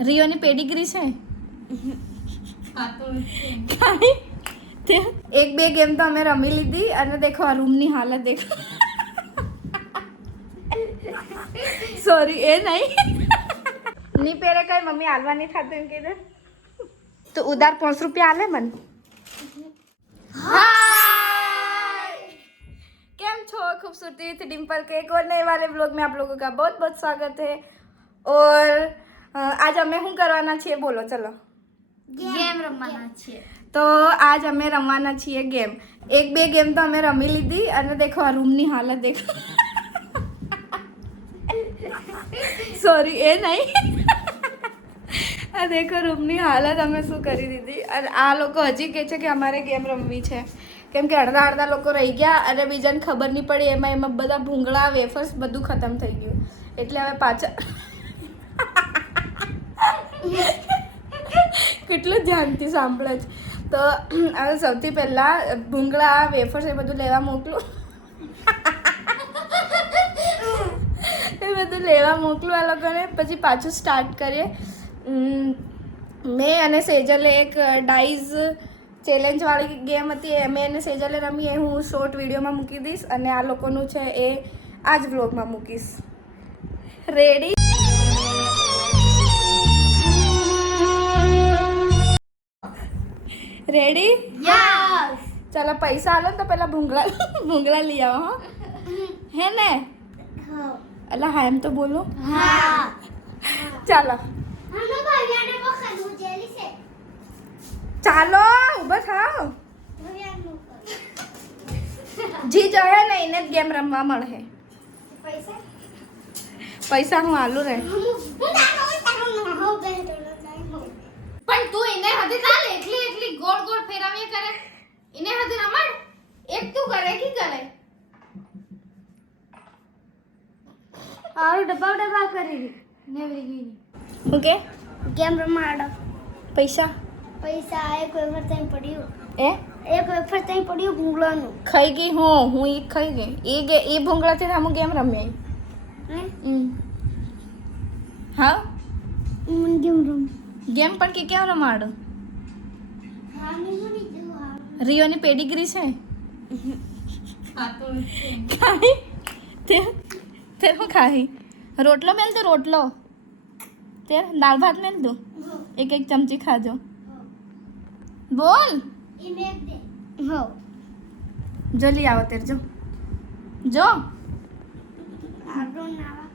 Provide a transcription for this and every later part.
રિયોની Pedigree છે એક બે ગેમ તો અમે રમી લીધી અને દેખો આ રૂમની હાલત દેખો સોરી એ નહીં ની પેરે કઈ મમ્મી હાલવા નહીં થતું એમ કીધું તો ઉધાર 5 रुपया आले मन केम छो खूबसूरती थी डिम्पल के एक और नए वाले व्लॉग में आप लोगों का बहुत बहुत स्वागत है और आज हमें શું કરવાના છીએ બોલો ચલો ગેમ રમવાના છીએ તો આજ અમે રમવાના છીએ ગેમ એક બે ગેમ તો અમે રમી લીધી અને દેખો આ રૂમની હાલત દેખો સોરી એ નહીં આ દેખો રૂમની હાલત અમે શું કરી દીધી અને આ લોકો હજી કહે છે કે અમારે ગેમ રમવી છે કેમ કે અડધા લોકો રહી ગયા અને બીજાને ખબર નહીં પડી એમાં બધા ભૂંગળા વેફર્સ બધું ખતમ થઈ ગયું એટલે હવે પાછા કેટલું ધ્યાનથી સાંભળે છે તો હવે સૌથી પહેલાં ભૂંગળા વેફર્સ એ બધું લેવા મોકલું એ બધું લેવા મોકલું આ લોકોને પછી પાછું સ્ટાર્ટ કરીએ મેં અને સેજલે એક ડાઈઝ ચેલેન્જવાળી ગેમ હતી એ મેં અને સેજલે રમી એ હું શોર્ટ વિડીયોમાં મૂકી દઈશ અને આ લોકોનું છે એ આ જ વ્લોગમાં મૂકીશ રેડી રેડી યસ ચાલો પૈસા આલો તો પેલા ભૂંગળા લઈ આવો હા હે ને અલા હા એમ તો બોલો હા ચાલો હનો ભાઈયાને પકડવું જેલી છે ચાલો ઊભા થાવ ભાઈયાનું જી જહે ને એને જ ગેમ રમવા મળે પૈસા પૈસા હું આલુ રે પણ તું એને હદી ચાલ એકલી ગોળ ગોળ ફેરવીએ કરે એને હદી રમણ એક તું કરે કી કરે આરો ડબ્બા કરી નેવરી ગઈ ઓકે ગેમ રમાડો પૈસા પૈસા એક વેફર તઈ પડ્યું એ એક વેફર તઈ પડ્યું ભૂંગળાનું ખાઈ ગઈ હું એ ખાઈ ગઈ એ ભૂંગળાથી હું ગેમ રમી હે હા મન ગેમ રમ ગેમ પણ કે કેમ રમાડું હા મે સુની જો રિયોની પેડિગ્રી છે ખાઈ તે હું ખાઈ રોટલો મેલ દો રોટલો તે દાળ ભાત મેલ દો એક ચમચી ખાજો બોલ ઈ મેક દે હો જો લઈ આવો તેર જો આરો નાવા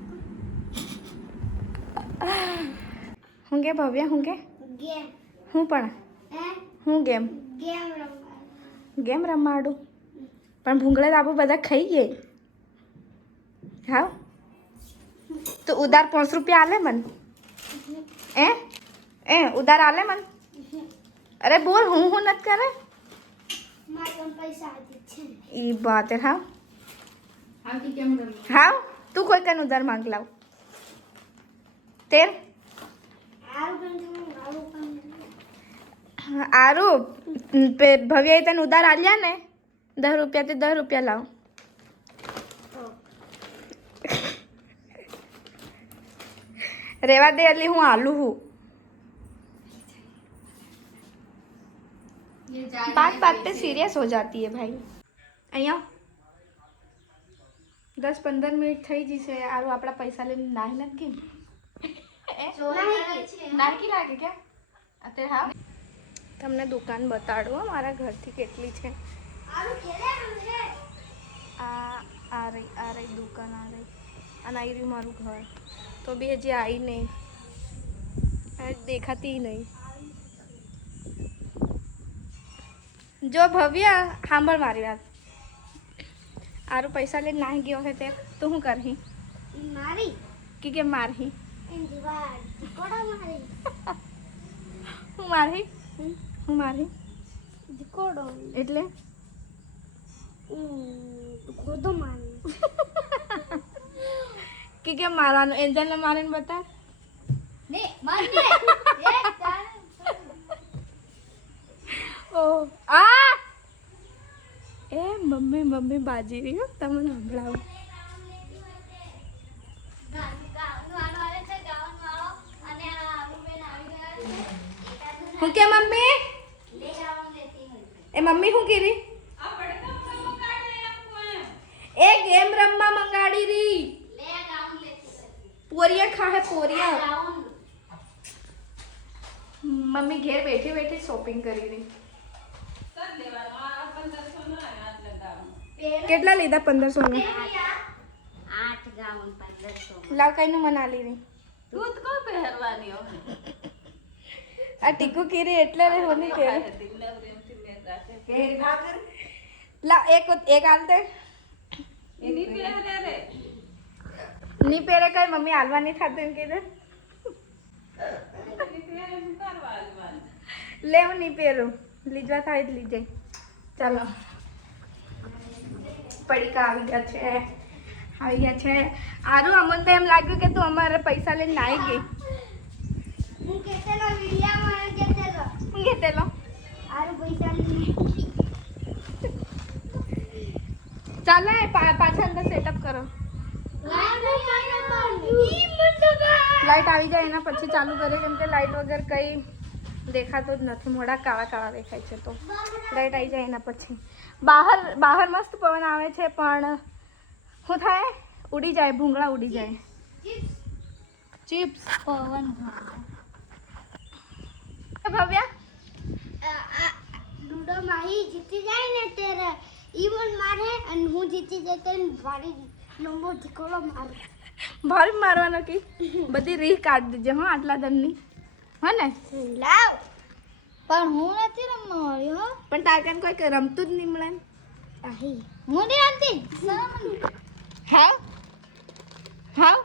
હું કે ભવ્ય હું કે ગેમ હું પણ હે હું ગેમ ગેમ રમાડો ગેમ રમાડું પણ ભૂંગળા તો આપણે બધા ખાઈ ગઈ હા તો ઉધાર 5 रुपया आले मन ए उधार आले मन अरे बोल हूँ नत करे મારા પૈસા આદિ છે ई बात है हाँ આવતી કેમ રમી हाँ तू कोई कन उधार मांग लाओ तेर आरू भव्य तन उधार आ लिया ने 10 रुपया ते 10 रुपया लाओ रेवा दे अली हूँ आलू हूँ बात बात पे सीरियस हो जाती है भाई અહીંયા 10-15 મિનિટ થઈ જશે આરું આપણા પૈસા લઈને નાહી નથી નાખી લાગે કે અત્યારે હા તમને દુકાન બતાડું મારા ઘરથી કેટલી છે આ રહી દુકાન આ રહી અને આવી રહ્યું મારું ઘર તો બી હજી આવી નહીં દેખાતી નહીં જો ભવ્ય સાંભળ મારી વાત આરું પૈસા લઈને નાહી ગયો છે તે તો હું કરહી મારી કે મારહી એન દીવાર કોડા મારી હું મારહી હું મારહી દીકોડો એટલે ખોદો મારી કે મારવાનું એન્જલને મારીને બતા ને માર દે એ ચાલ ઓ આ એ મમ્મી બાજી રહી હો તમને સંભળાવો ગાવાનું વાળો છે ગાવાનું વાળો અને આ હું કે મમ્મી એ મમ્મી હું કીધી એ ગેમ રમવા મંગાડી રી પોરિયા ખાહે પોરિયા મમ્મી ઘેર બેઠી બેઠી શોપિંગ કરી રહી કેટલા લીધા 1500 ના 8 ગાઉન 1500 લાવ કઈ નું મના લીધી તું કો પહેરવાની હો આ ટીકુ કીરી એટલે રે હોની પહેરે લા એક આલ દે એની પહેરે રે ની પહેરે કઈ મમ્મી હાલવાની થાતું એમ કીધું લે હું ની પહેરું લીજવા થાય જ લીજે ચાલો પડીકા આવી ગયા છે આરું અમને તો એમ લાગ્યું કે તું અમારે પૈસા લઈને નાઈ ગઈ હું કેટલો વિડિયામાં કેટલો હું ઘેટેલો આરું પૈસા લઈને ચાલો પાછા અંદર સેટઅપ કરો લાઈટ આવી જાય એના પછી ચાલુ કરે કેમ કે લાઈટ વગર કંઈ દેખાતું જ નથી મોડા કાળા કાળા દેખાય છે તો લાઈટ આવી જાય એના પછી બહાર મસ્ત પવન આવે છે પણ શું થાય ઉડી જાય ભૂંગળા ઉડી જાય ચિપ્સ પવન ભવ્યા ડુડો માહી જીતી જાય ને ત્યારે ઈ મન મારે અને હું જીતી જાય તો ભારી લંબો ઢીકોલો મારે ભારી મારવાનો કે બધી રીહ કાઢી દેજે હા આટલા દમની હા ને લાવ પણ હું નથી રમવા વાળી હો પણ તારકાન કોઈ રમતું જ નહીં મળે આહી હું નહીં રમતી હા હા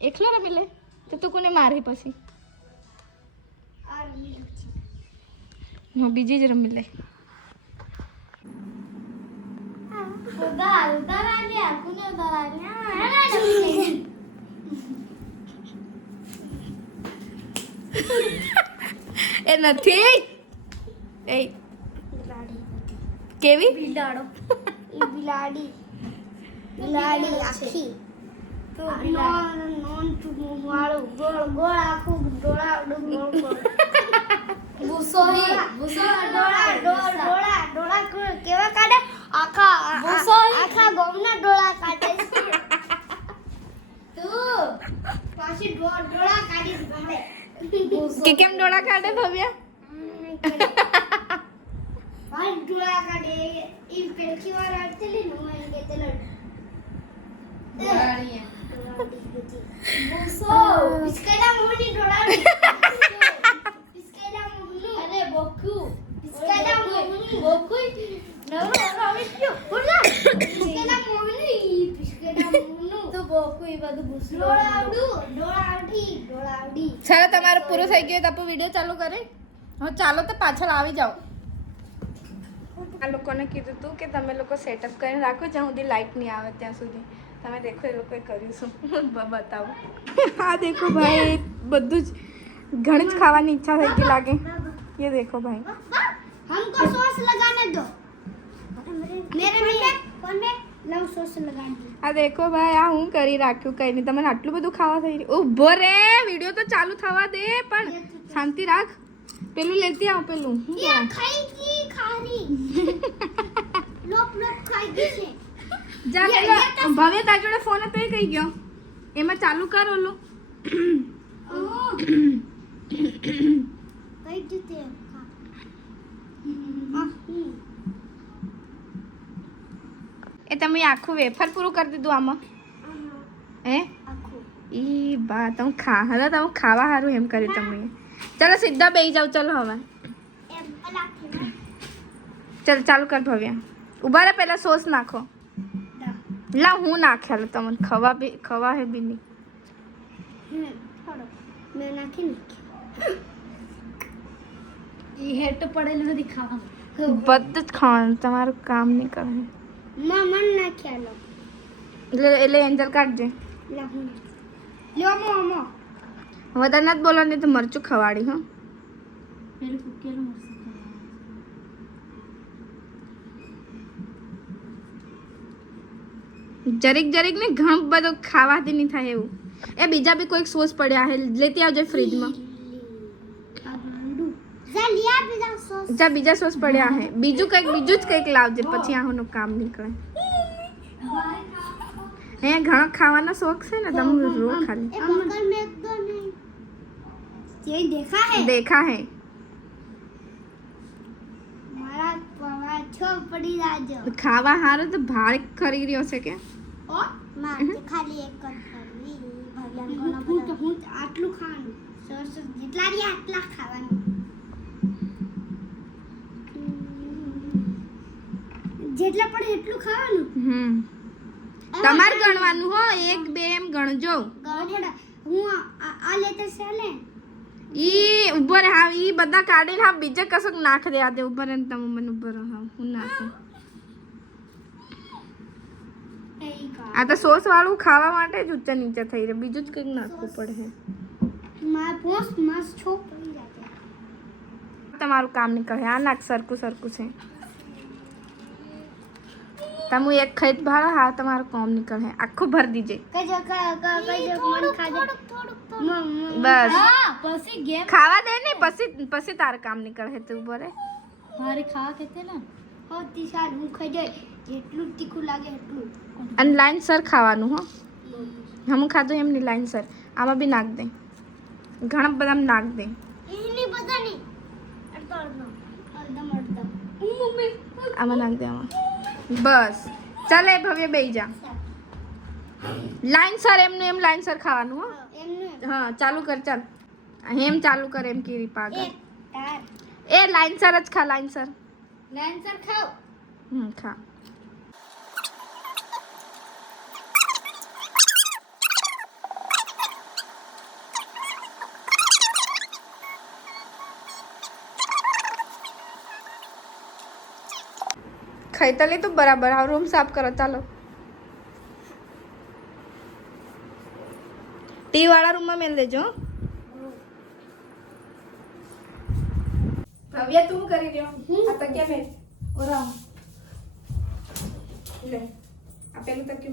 એકલો રમી લે તો તું કોને મારી પછી આ રમી લઉં છું. હા બીજી જ રમી લે ઉતારા લે કોને ઉતારા લે હેલા રમી એ નથી એ કેવી બિલાડો એ બિલાડી આખી તો નોન ટુ વાળું ગોળ આખું ડોળા ડોળા કેવા કાઢે આખા ગોમના ડોળા કાઢે તું પાછી ડોળા કાઢી ગમે કે કેમ ડોળા કાઢે ભવ્યા ભાઈ ડોળા કાઢે ઈ પેલકી વાર આડતેલી નો મને કે તેલ બિસ્કેટા મોની ડોળાડી બિસ્કેટા મોનું અરે બોકુ બિસ્કેટા મોનું બોકુ નવરો રાવિસ્યો બોલા બિસ્કેટા મોનું તો બોકુ ઈ બધું ડોળાવડી ચાલો તમારો પૂરો થઈ ગયો તો આપણે વિડીયો ચાલુ કરે હા ચાલો તો પાછળ આવી જાઓ આ લોકોને કીધું હતું કે તમે લોકો સેટઅપ કરીને રાખો જ્યાં સુધી લાઈટ નહીં આવે ત્યાં સુધી તમે દેખો એ લોકોએ કર્યું શું બતાવો હા દેખો ભાઈ બધું જ ઘણી જ ખાવાની ઈચ્છા થઈ ગઈ લાગે ये देखो भाई हमको सॉस लगाने दो मेरे में फोन में लव सॉस लगाने આ દેખો ભાઈ આ હું કરી રાખ્યું કઈ નહીં તમને આટલું બધું ખાવા થઈ રહ્યું ઉભો રે વિડીયો તો ચાલુ થવા દે પણ શાંતિ રાખ પેલું લેતી આવ પેલું ये खाई की खारी लोप खाई गई છે જા પેલા ભવ્ય તાર જોડે ફોન હતો એ કઈ ગયો એમાં ચાલુ કર ઓલું કઈ જતે એ તમે આખું વેફર પૂરું કરી દીધું આમાં હે આખું ઈ બા તમે હવે તમે ખાવા સારું એમ કર્યું તમે ચાલો સીધા બેસી જાવ ચલો હવે એમ અલાખી ચાલ ચાલુ કર ભવ્યા ઉભા રહે પહેલા સોસ નાખો લા હું નાખ્યા તમને ખવા હે બી નહીં થોડો મેં નાખી ઈ હેટ પડેલું નથી ખાવાનું બધું જ ખાવાનું તમારું કામ નહીં કરે મન નાખ્યા લો એટલે એન્જલ કાઢજે લાહું લ્યો મોમો વધારે નથી બોલો નહીં તો મરચું ખવાડી હો મેરે કુકેલો મરસી જરીક જરીક ને ઘણું બધું ખાવાથી નહીં થાય એવું એ બીજા બી કોઈક સોસ પડ્યા હે લેતી આવજે ફ્રીજમાં જા લિયા બીજા સોસ જા બીજા સોસ પડ્યા હે બીજું જ કંઈક લાવજે પછી આનું કામ નીકળે હે ઘણો ખાવાનો શોખ છે ને તમે રો ખાલી એ બર્ગર में एक दो नहीं ये देखा है મારા પવા છો પડી રાજો ખાવા હારું તો ભાર ખરી રહ્યો છે કે ઓ માં ખાલી એક જ કરવી ભગવાન કોના હું આટલું ખાવાનું સરસ જેટલા રહ્યા આટલા ખાવાનું જેટલા પડે એટલું ખાવાનું તમારે ગણવાનું હો 1 2 એમ ગણજો ગણોડા હું આ લેતે ચાલે ઈ ઉપર હા ઈ બધા કાઢીને હા બીજે કસક નાખ દે આ દે ઉપર ને તમે મને ઉપર હા હું નાખું આ તો સોસ વાળું ખાવા માટે જ ઊંચા નીચે થઈ રહે બીજું જ કંઈક નાખવું પડે મારા પોસ્ટ મસ્ત છો પડી જાતે તમારું કામ નીકળે આ નાખ સરખું છે તમે એક ખાઈ ભાડા હા તમારું કામ નીકળે આખું ભર દીજે કજો મન ખાજો બસ હા પછી ગેમ ખાવા દે ને પછી તારું કામ નીકળે તું બોલે મારે ખાવા કેતે ને હો તીસાર હું ખાઈ જાય જેટલું તીખું લાગે એટલું અને લાઈન સર ખાવાનું હો હમ ખાધું એમની લાઈન સર આમાં બી નાખ દે ઘણા બધા નાખ દે એની બધા નહીં અડધમ મમ્મી આમાં નાખ દે આમાં બસ ચાલે ભવ્ય બેહી જા લાઈન સર એમનું એમ લાઈન સર ખાવાનું હો એમનું હા ચાલુ કર ચાલ એમ ચાલુ કર એમ કીરી પાગલ એક તાર એ લાઈન સર જ ખા લાઈન સર લાઈન ખાઓ ખા खैतले तो बराबर हाँ रूम साफ करो चलो टी वाला रूम में मिल देजो भव्या तुम करी रही हो आ तकिया में और हम ले आ पहले तकिया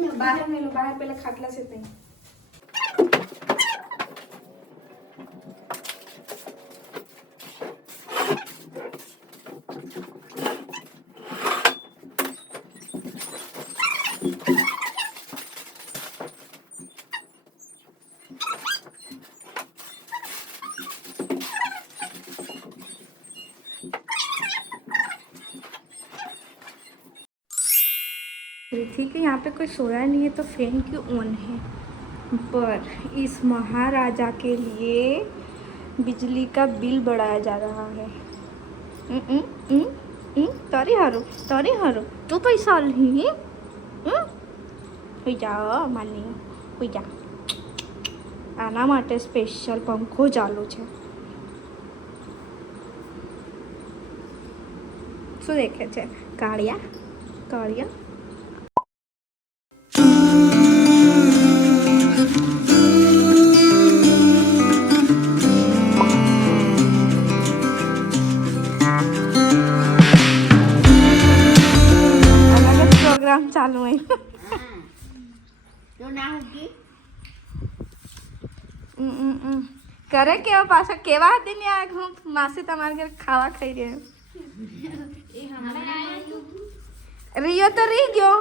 में बाहर में लो बाहर पहले खाटला से नहीं ठीक है यहाँ पे कोई सोया नहीं है तो फैन क्यों ऑन है पर इस महाराजा के लिए बिजली का बिल बढ़ाया जा रहा है तारी हारो तो पैसा नहीं हो जा मानी हो जा आना माटे स्पेशल पंखो चालू है शू देखे छे कालिया कालिया चालू है करे केवा पाछा केवा हती ने आ હું માસી તમારા ઘરે ખાવા ખાઈ રહ્યો રિયો તો રહી ગયો